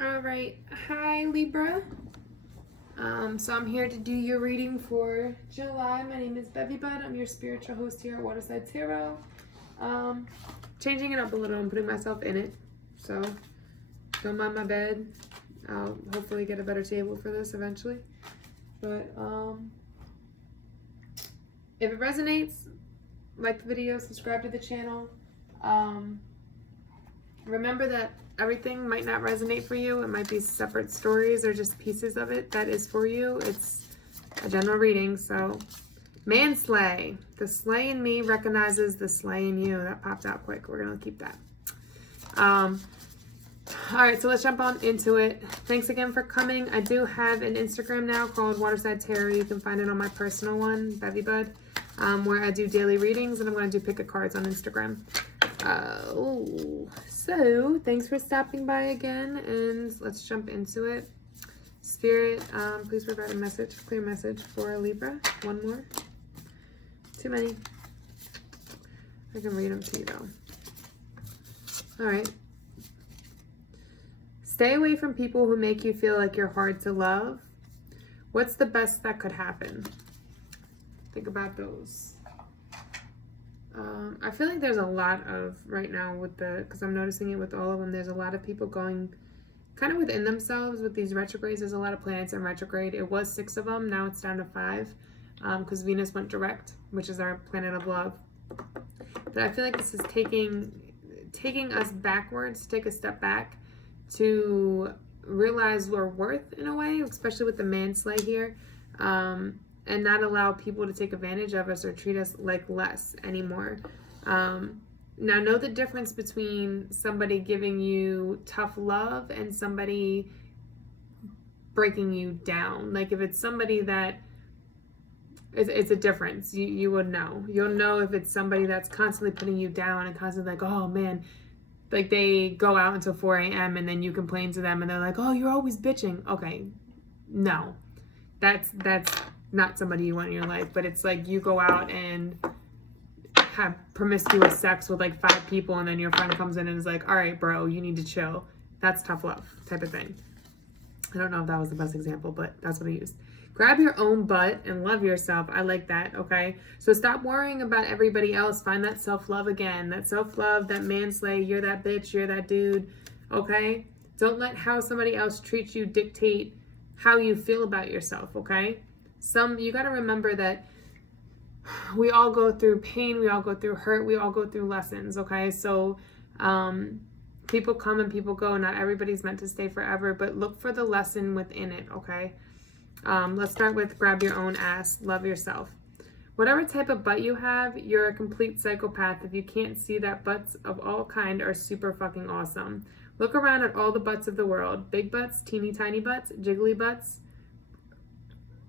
All right. Hi, Libra. So I'm here to do your reading for July. My name is bevybud. I'm your spiritual host here at Waterside Tarot. Changing it up a little and putting myself in it. So don't mind my bed. I'll hopefully get a better table for this eventually. But if it resonates, like the video, subscribe to the channel. Remember that everything might not resonate for you. It might be separate stories or just pieces of it that is for you. It's a general reading. So manslay. The slay in me recognizes the slay in you. That popped out quick. We're going to keep that. All right, so let's jump on into it. Thanks again for coming. I do have an Instagram now called Waterside Tarot. You can find it on my personal one, bevybud, where I do daily readings, and I'm going to do pick a cards on Instagram. So thanks for stopping by again, and let's jump into it. Spirit, please provide a message, clear message for Libra. One more. Too many. I can read them to you though. All right. Stay away from people who make you feel like you're hard to love. What's the best that could happen? Think about those. I feel like there's a lot of, right now with because I'm noticing it with all of them, there's a lot of people going kind of within themselves with these retrogrades. There's a lot of planets in retrograde. It was 6 of them. Now it's down to 5 because Venus went direct, which is our planet of love. But I feel like this is taking us backwards, take a step back to realize our worth in a way, especially with the manslay here. And not allow people to take advantage of us or treat us like less anymore. Now know the difference between somebody giving you tough love and somebody breaking you down. Like if it's somebody that it's a difference. You would know. You'll know if it's somebody that's constantly putting you down and constantly like, oh man, like they go out until 4 a.m. and then you complain to them and they're like, oh, you're always bitching. Okay, no, that's not somebody you want in your life. But it's like you go out and have promiscuous sex with like 5 people and then your friend comes in and is like, all right, bro, you need to chill. That's tough love type of thing. I don't know if that was the best example, but that's what I used. Grab your own butt and love yourself. I like that, okay? So stop worrying about everybody else. Find that self-love again. That self-love, that manslay, you're that bitch, you're that dude, okay? Don't let how somebody else treats you dictate how you feel about yourself, okay? You got to remember that we all go through pain, we all go through hurt, we all go through lessons, okay? So people come and people go. Not everybody's meant to stay forever, but look for the lesson within it, okay? Let's start with grab your own ass, love yourself. Whatever type of butt you have, you're a complete psychopath if you can't see that butts of all kind are super fucking awesome. Look around at all the butts of the world. Big butts, teeny tiny butts, jiggly butts,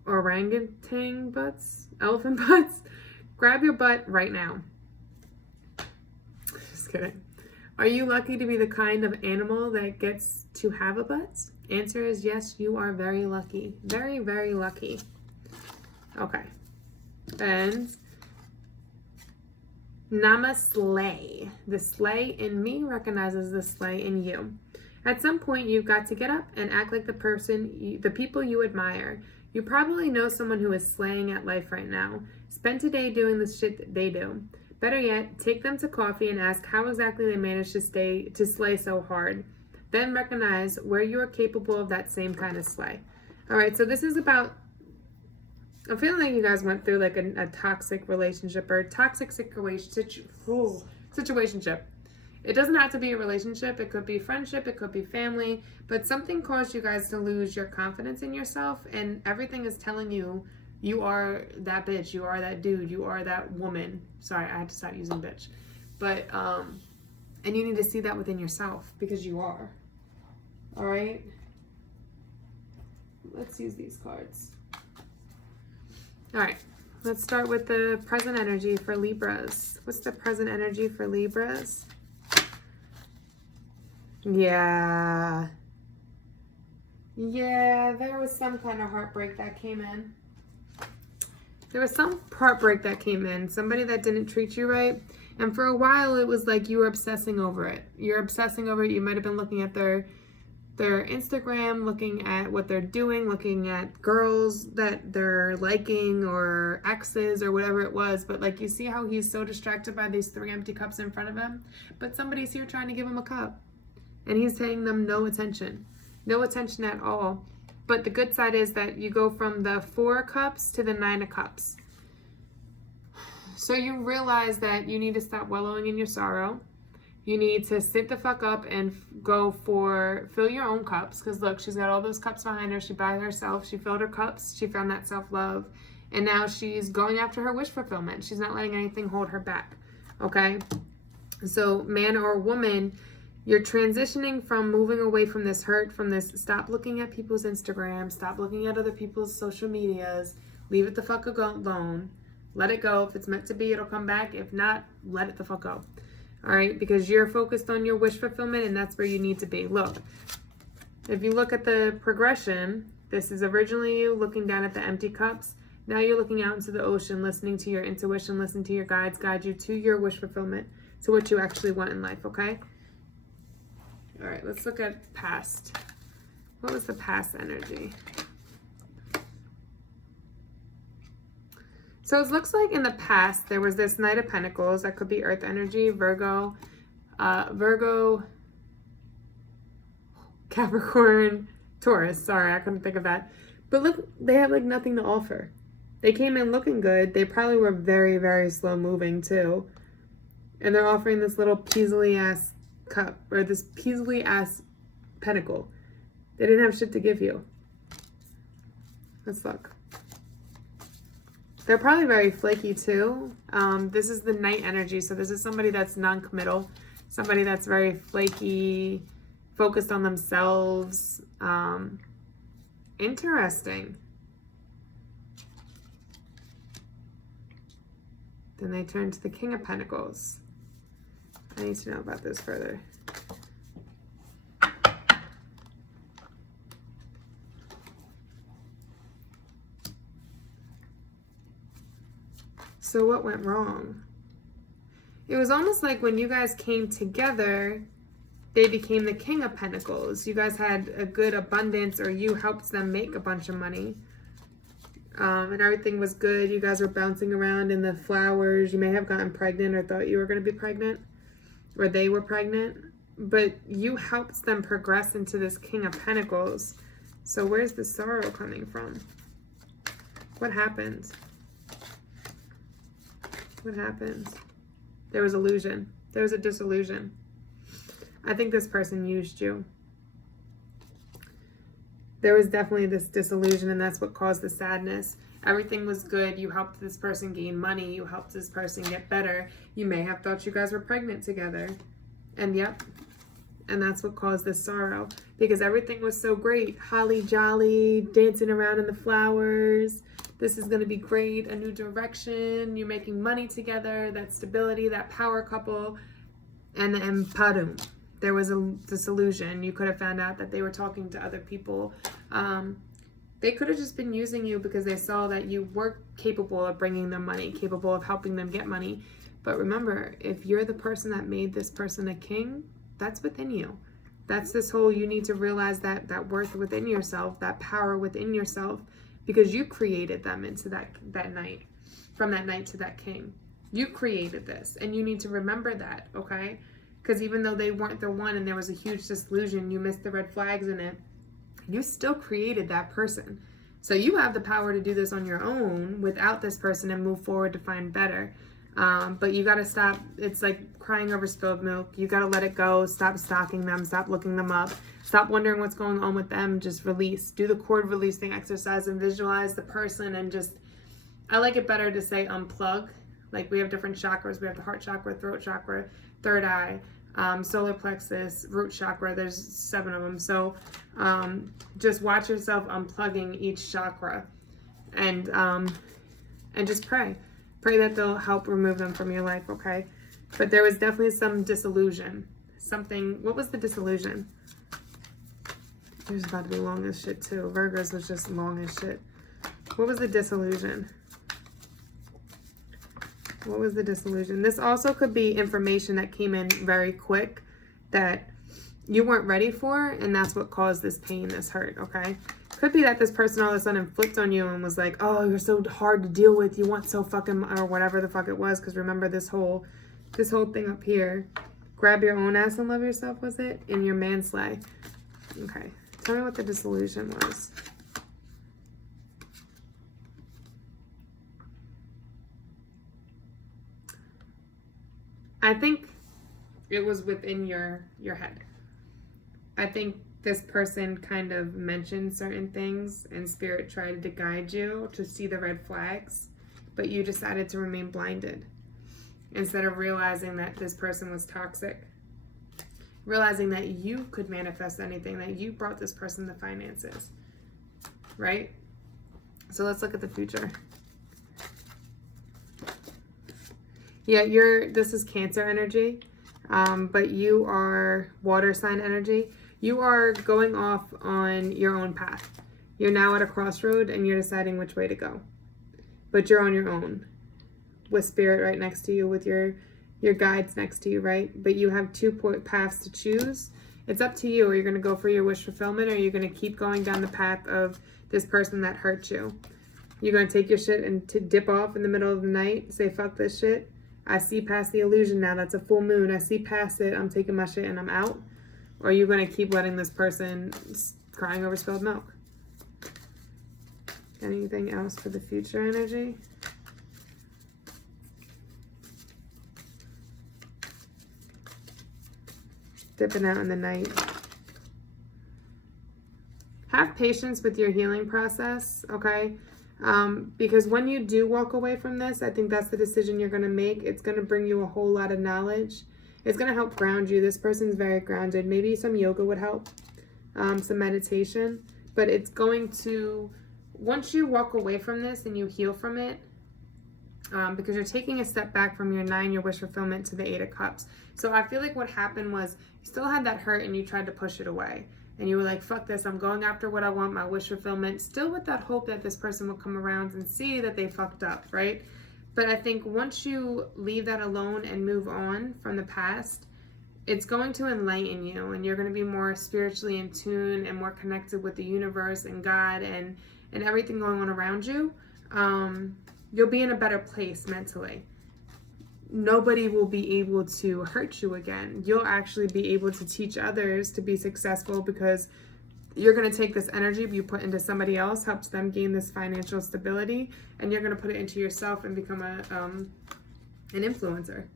orangutan butts, elephant butts. Grab your butt right now. Just kidding. Are you lucky to be the kind of animal that gets to have a butt? Answer is yes, you are very lucky. Very, very lucky. Okay. And Namaste. The slay in me recognizes the slay in you. At some point, you've got to get up and act like the people you admire. You probably know someone who is slaying at life right now. Spend today doing the shit that they do. Better yet, take them to coffee and ask how exactly they managed to slay so hard. Then recognize where you are capable of that same kind of slay. All right, so this is about, I'm feeling like you guys went through like a toxic relationship or toxic situationship. It doesn't have to be a relationship. It could be friendship. It could be family. But something caused you guys to lose your confidence in yourself. And everything is telling you, you are that bitch. You are that dude. You are that woman. Sorry, I had to stop using bitch. But, and you need to see that within yourself because you are. All right? Let's use these cards. All right. Let's start with the present energy for Libras. What's the present energy for Libras? Yeah, there was some kind of heartbreak that came in. There was some heartbreak that came in. Somebody that didn't treat you right. And for a while, it was like you were obsessing over it. You're obsessing over it. You might have been looking at their their Instagram, looking at what they're doing, looking at girls that they're liking or exes or whatever it was. But like, you see how he's so distracted by these 3 empty cups in front of him, but somebody's here trying to give him a cup and he's paying them no attention at all. But the good side is that you go from the 4 cups to the 9 of cups. So you realize that you need to stop wallowing in your sorrow. You need to sit the fuck up and go for fill your own cups. Because look, she's got all those cups behind her. She by herself. She filled her cups. She found that self-love. And now she's going after her wish fulfillment. She's not letting anything hold her back. Okay? So man or woman, you're transitioning from moving away from this hurt, from this stop looking at people's Instagram, stop looking at other people's social medias, leave it the fuck alone. Let it go. If it's meant to be, it'll come back. If not, let it the fuck go. All right, because you're focused on your wish fulfillment and that's where you need to be. Look, if you look at the progression, this is originally you looking down at the empty cups. Now you're looking out into the ocean, listening to your intuition, listening to your guides, guide you to your wish fulfillment, to what you actually want in life, okay? All right, let's look at past. What was the past energy? So it looks like in the past, there was this Knight of Pentacles. That could be Earth energy, Virgo, Capricorn, Taurus. Sorry, I couldn't think of that. But look, they have like nothing to offer. They came in looking good. They probably were very, very slow moving too. And they're offering this little Paisley ass cup, or this Paisley ass pentacle. They didn't have shit to give you. Let's look. They're probably very flaky too. This is the Knight energy. So this is somebody that's non-committal. Somebody that's very flaky, focused on themselves. Interesting. Then they turn to the King of Pentacles. I need to know about this further. So what went wrong? It was almost like when you guys came together, they became the King of Pentacles. You guys had a good abundance, or you helped them make a bunch of money. And everything was good. You guys were bouncing around in the flowers. You may have gotten pregnant or thought you were going to be pregnant, or they were pregnant. But you helped them progress into this King of Pentacles. So where's the sorrow coming from? What happened? What happened? There was illusion. There was a disillusion. I think this person used you. There was definitely this disillusion, and that's what caused the sadness. Everything was good. You helped this person gain money. You helped this person get better. You may have thought you guys were pregnant together. And yep. And that's what caused this sorrow. Because everything was so great. Holly jolly, dancing around in the flowers. This is going to be great. A new direction. You're making money together. That stability, that power couple. And then padum. There was a disillusion. You could have found out that they were talking to other people. They could have just been using you because they saw that you were capable of bringing them money, capable of helping them get money. But remember, if you're the person that made this person a king, that's within you. That's this whole, you need to realize that worth within yourself, that power within yourself, because you created them into that knight, from that knight to that king. You created this, and you need to remember that, okay? Because even though they weren't the one and there was a huge disillusion, you missed the red flags in it, you still created that person. So you have the power to do this on your own without this person and move forward to find better. But you got to stop. It's like crying over spilled milk. You got to let it go. Stop stalking them. Stop looking them up. Stop wondering what's going on with them. Just release. Do the cord releasing exercise and visualize the person, and just, I like it better to say unplug. Like, we have different chakras. We have the heart chakra, throat chakra, third eye, solar plexus, root chakra. There's 7 of them. So just watch yourself unplugging each chakra, and just pray. Pray that they'll help remove them from your life, okay? But there was definitely some disillusion. Something, what was the disillusion? It was about to be long as shit too. Virgos was just long as shit. What was the disillusion? What was the disillusion? This also could be information that came in very quick, that you weren't ready for, and that's what caused this pain, this hurt, okay? Could be that this person all of a sudden flipped on you and was like, oh, you're so hard to deal with, you want so fucking, or whatever the fuck it was, because remember this whole thing up here, grab your own ass and love yourself, was it? In your manslay. Okay, tell me what the disillusion was. I think it was within your head. I think this person kind of mentioned certain things and spirit tried to guide you to see the red flags, but you decided to remain blinded instead of realizing that this person was toxic. Realizing that you could manifest anything, that you brought this person the finances, right? So let's look at the future. Yeah, this is Cancer energy, but you are water sign energy. You are going off on your own path. You're now at a crossroad and you're deciding which way to go. But you're on your own with spirit right next to you, with your guides next to you, right? But you have two paths to choose. It's up to you. Are you going to go for your wish fulfillment, or are you going to keep going down the path of this person that hurt you? You're going to take your shit and to dip off in the middle of the night, say, fuck this shit. I see past the illusion now. That's a full moon. I see past it. I'm taking my shit and I'm out. Or are you going to keep letting this person crying over spilled milk? Anything else for the future energy? Dipping out in the night. Have patience with your healing process, okay? Because when you do walk away from this, I think that's the decision you're going to make. It's going to bring you a whole lot of knowledge. It's going to help ground you. This person's very grounded. Maybe some yoga would help, some meditation. But it's going to, once you walk away from this and you heal from it, because you're taking a step back from your 9, your wish fulfillment, to the 8 of Cups. So I feel like what happened was you still had that hurt and you tried to push it away. And you were like, fuck this, I'm going after what I want, my wish fulfillment. Still with that hope that this person will come around and see that they fucked up, right? But I think once you leave that alone and move on from the past, it's going to enlighten you, and you're going to be more spiritually in tune and more connected with the universe and God and everything going on around you. You'll be in a better place mentally. Nobody will be able to hurt you again. You'll actually be able to teach others to be successful, because you're going to take this energy you put into somebody else, helps them gain this financial stability, and you're going to put it into yourself and become an influencer.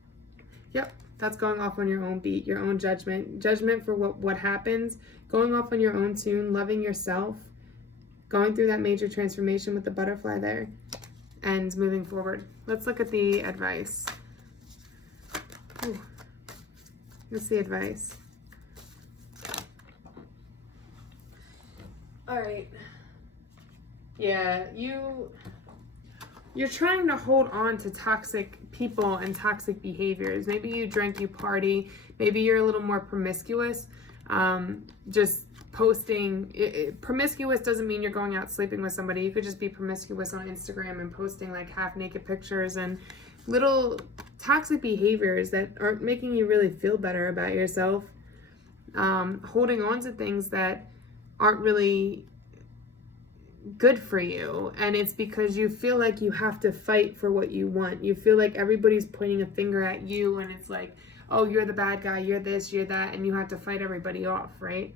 Yep, that's going off on your own beat, your own judgment for what happens, going off on your own tune, loving yourself, going through that major transformation with the butterfly there, and moving forward. Let's look at the advice. Ooh. What's the advice? All right. Yeah, you're trying to hold on to toxic people and toxic behaviors. Maybe you drink, you party. Maybe you're a little more promiscuous. Just posting. Promiscuous doesn't mean you're going out sleeping with somebody. You could just be promiscuous on Instagram and posting like half-naked pictures and little toxic behaviors that aren't making you really feel better about yourself. Holding on to things that aren't really good for you, and it's because you feel like you have to fight for what you want. You feel like everybody's pointing a finger at you, and it's like, oh, you're the bad guy, you're this, you're that, and you have to fight everybody off, right?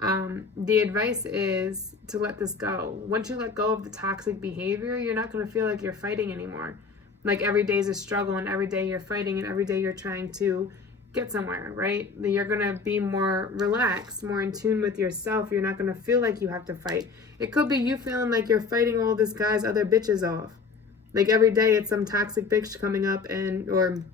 The advice is to let this go. Once you let go of the toxic behavior, you're not going to feel like you're fighting anymore. Like every day is a struggle, and every day you're fighting, and every day you're trying to get somewhere, right? You're going to be more relaxed, more in tune with yourself. You're not going to feel like you have to fight. It could be you feeling like you're fighting all this guy's other bitches off. Like every day it's some toxic bitch coming up or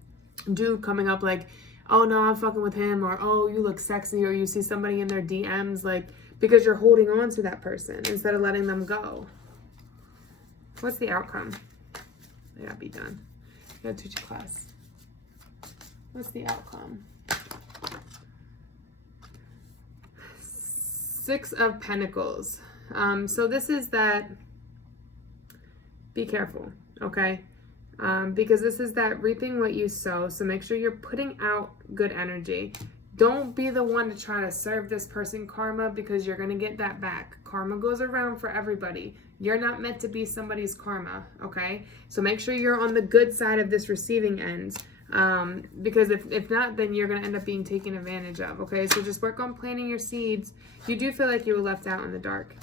dude coming up like, oh no, I'm fucking with him, or oh, you look sexy, or you see somebody in their DMs, like, because you're holding on to that person instead of letting them go. What's the outcome? I gotta be done. I gotta teach a class. What's the outcome? 6 of Pentacles. So this is that, be careful, okay? Because this is that reaping what you sow. So make sure you're putting out good energy. Don't be the one to try to serve this person karma, because you're going to get that back. Karma goes around for everybody. You're not meant to be somebody's karma, okay? So make sure you're on the good side of this receiving end, because if not, then you're going to end up being taken advantage of, okay? So just work on planting your seeds. You do feel like you were left out in the dark.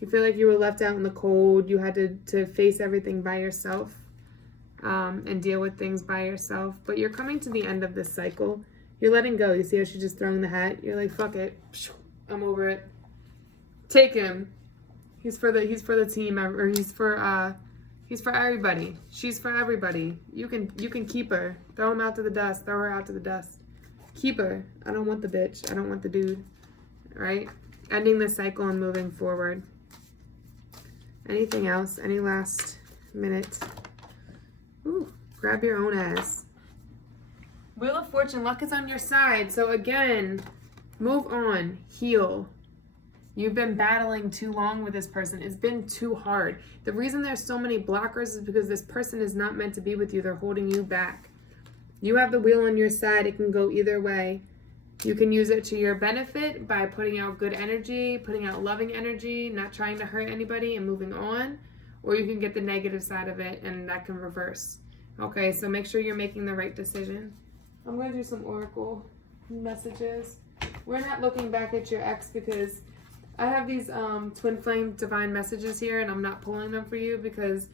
You feel like you were left out in the cold. You had to face everything by yourself, and deal with things by yourself. But you're coming to the end of this cycle. You're letting go. You see how she's just throwing the hat? You're like, fuck it. I'm over it. Take him. He's for the team, or he's for everybody. She's for everybody. You can keep her. Throw him out to the dust. Throw her out to the dust. Keep her. I don't want the bitch. I don't want the dude. All right? Ending the cycle and moving forward. Anything else? Any last minute? Ooh, grab your own ass. Wheel of Fortune, luck is on your side. So again, move on, heal. You've been battling too long with this person. It's been too hard. The reason there's so many blockers is because this person is not meant to be with you. They're holding you back. You have the wheel on your side. It can go either way. You can use it to your benefit by putting out good energy, putting out loving energy, not trying to hurt anybody and moving on. Or you can get the negative side of it, and that can reverse. Okay, so make sure you're making the right decision. I'm going to do some oracle messages. We're not looking back at your ex, because I have these twin flame divine messages here, and I'm not pulling them for you because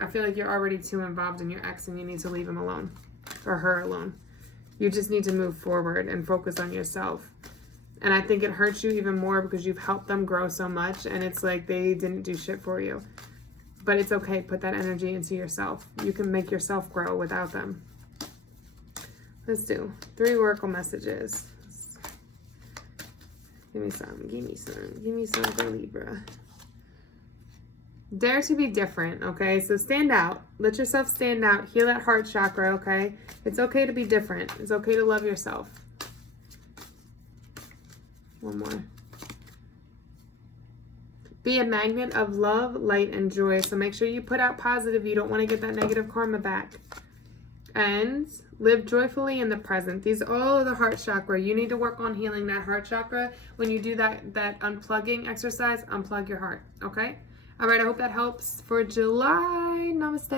I feel like you're already too involved in your ex and you need to leave him alone, or her alone. You just need to move forward and focus on yourself. And I think it hurts you even more because you've helped them grow so much, and it's like they didn't do shit for you. But it's okay. Put that energy into yourself. You can make yourself grow without them. Let's do 3 oracle messages. Give me some. Give me some. Give me some for Libra. Dare to be different, okay? So stand out. Let yourself stand out. Heal that heart chakra, okay? It's okay to be different. It's okay to love yourself. One more. Be a magnet of love, light, and joy. So make sure you put out positive. You don't want to get that negative karma back. And live joyfully in the present. These are all the heart chakra. You need to work on healing that heart chakra. When you do that unplugging exercise, unplug your heart, okay? All right, I hope that helps for July. Namaste.